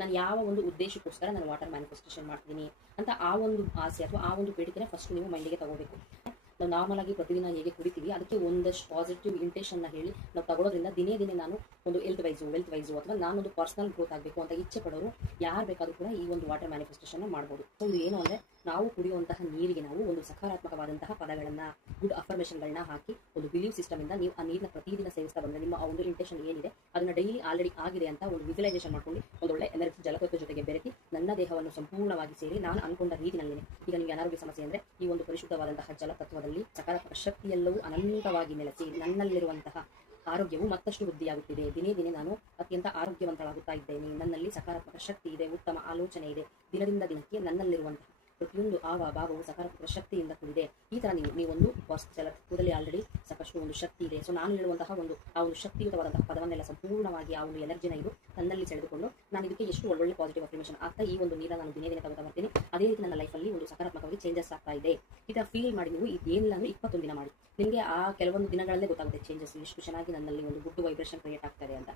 ನಾನು ಯಾವ ಒಂದು ಉದ್ದೇಶಕ್ಕೋಸ್ಕರ ನಾನು ವಾಟರ್ ಮ್ಯಾನಿಫೆಸ್ಟೇಷನ್ ಮಾಡ್ತೀನಿ ಅಂತ ಆ ಒಂದು ಆಸೆ ಅಥವಾ ಆ ಒಂದು ಬೇಡಿಕೆನ ಫಸ್ಟ್ ನೀವು ಮೈಂಡಿಗೆ ತಗೋಬೇಕು. ನಾವು ನಾರ್ಮಲ್ ಆಗಿ ಪ್ರತಿದಿನ ಹೇಗೆ ಕುಡಿತೀವಿ ಅದಕ್ಕೆ ಒಂದಷ್ಟು ಪಾಸಿಟಿವ್ ಇಂಟೆನ್ಷನ್ನ ಹೇಳಿ ನಾವು ತಗೊಳ್ಳೋದ್ರಿಂದ ದಿನೇ ದಿನೇ ನಾನು ಒಂದು ವೆಲ್ತ್ ವೈಸು ಅಥವಾ ನಾನೊಂದು ಪರ್ಸನಲ್ ಗ್ರೋತ್ ಆಗಬೇಕು ಅಂತ ಇಚ್ಛೆ ಪಡೋರು ಯಾರು ಬೇಕಾದ್ರೂ ಕೂಡ ಈ ಒಂದು ವಾಟರ್ ಮ್ಯಾನಿಫೆಸ್ಟೇಷನ್ ಮಾಡ್ಬೋದು. ಸೊ ಇದು ಏನು ಅಂದರೆ ನಾವು ಕುಡಿಯುವಂತಹ ನೀರಿಗೆ ನಾವು ಒಂದು ಸಕಾರಾತ್ಮಕವಾದಂತಹ ಪದಗಳನ್ನ ಗುಡ್ ಅಫರ್ಮೇಷನ್ಗಳನ್ನ ಹಾಕಿ ಒಂದು ಬಿಲೀವ್ ಸಿಸ್ಟಮ್ ಇಂದ ನೀವು ಆ ನೀರನ್ನ ಪ್ರತಿದಿನ ಸೇವಿಸ್ತಾ ಬಂದ್ರೆ ನಿಮ್ಮ ಆ ಒಂದು ಇಂಟೆನ್ಷನ್ ಏನಿದೆ ಅದನ್ನ ಡೈಲಿ ಆಲ್ರೆಡಿ ಆಗಿದೆ ಅಂತ ಒಂದು ವಿಜುವಲೈಸೇಷನ್ ಮಾಡ್ಕೊಂಡು ಒಂದೊಳ್ಳೆ ಎನರ್ಜಿ ಜಲತತ್ವ ಜೊತೆಗೆ ಬೆರೆತಿ ನನ್ನ ದೇಹವನ್ನು ಸಂಪೂರ್ಣವಾಗಿ ಸೇರಿ ನಾನು ಅನ್ಕೊಂಡ ರೀತಿಯಲ್ಲಿ ಈಗ ನಿಮಗೆ ಅನಾರೋಗ್ಯ ಸಮಸ್ಯೆ ಅಂದರೆ ಈ ಒಂದು ಪರಿಶುದ್ಧವಾದಂತಹ ಜಲತತ್ವದಲ್ಲಿ ಸಕಾರಾತ್ಮಕ ಶಕ್ತಿಯೆಲ್ಲವೂ ಅನಂತವಾಗಿ ನೆಲೆಸಿ ನನ್ನಲ್ಲಿರುವಂತಹ ಆರೋಗ್ಯವು ಮತ್ತಷ್ಟು ವೃದ್ಧಿಯಾಗುತ್ತಿದೆ. ದಿನೇ ದಿನೇ ನಾನು ಅತ್ಯಂತ ಆರೋಗ್ಯವಂತಳಾಗುತ್ತಾ ಇದ್ದೇನೆ. ನನ್ನಲ್ಲಿ ಸಕಾರಾತ್ಮಕ ಶಕ್ತಿ ಇದೆ, ಉತ್ತಮ ಆಲೋಚನೆ ಇದೆ. ದಿನದಿಂದ ದಿನಕ್ಕೆ ನನ್ನಲ್ಲಿರುವಂತಹ ಪ್ರತಿಯೊಂದು ಭಾವವು ಸಕಾರಾತ್ಮಕ ಶಕ್ತಿಯಿಂದ ಕೂಡಿದೆ. ಈ ತರ ನೀವೊಂದು ಜಲತತ್ವದಲ್ಲಿ ಆಲ್ರೆಡಿ ಸಾಕಷ್ಟು ಒಂದು ಶಕ್ತಿ ಇದೆ. ಸೊ ನಾನು ಹೇಳುವಂತಹ ಆ ಒಂದು ಶಕ್ತಿಯುತವಾದಂತಹ ಪದವನ್ನೆಲ್ಲ ಸಂಪೂರ್ಣವಾಗಿ ಆ ಒಂದು ಎನರ್ಜಿನ ಇದು ನನ್ನಲ್ಲಿ ಸೆಳೆದುಕೊಂಡು ನಾನು ಇದಕ್ಕೆ ಎಷ್ಟು ಒಳ್ಳೊಳ್ಳೆ ಪಾಸಿಟಿವ್ ಅಫರ್ಮೇಷನ್ ಆಗ್ತಾ ಈ ಒಂದು ನೀರನ್ನು ನಾನು ದಿನೇ ದಿನೇ ತಗೋತಾ ಬರ್ತೀನಿ. ಅದೇ ರೀತಿ ನನ್ನ ಲೈಫಲ್ಲಿ ಒಂದು ಸಕಾರಾತ್ಮಕವಾಗಿ ಚೇಂಜಸ್ ಆಗ್ತಾ ಇದೆ. ಈ ತರ ಫೀಲ್ ಮಾಡಿ ನೀವು ಏನಿಲ್ಲ ಅಂದ್ರೆ 21 ದಿನ ಮಾಡಿ. ನಿಮಗೆ ಆ ಕೆಲವೊಂದು ದಿನಗಳಲ್ಲೇ ಗೊತ್ತಾಗುತ್ತೆ ಚೇಂಜಸ್ ಎಷ್ಟು ಚೆನ್ನಾಗಿ ನನ್ನಲ್ಲಿ ಒಂದು ಗುಡ್ ವೈಬ್ರೇಷನ್ ಕ್ರಿಯೇಟ್ ಆಗ್ತಾ ಇದೆ ಅಂತ.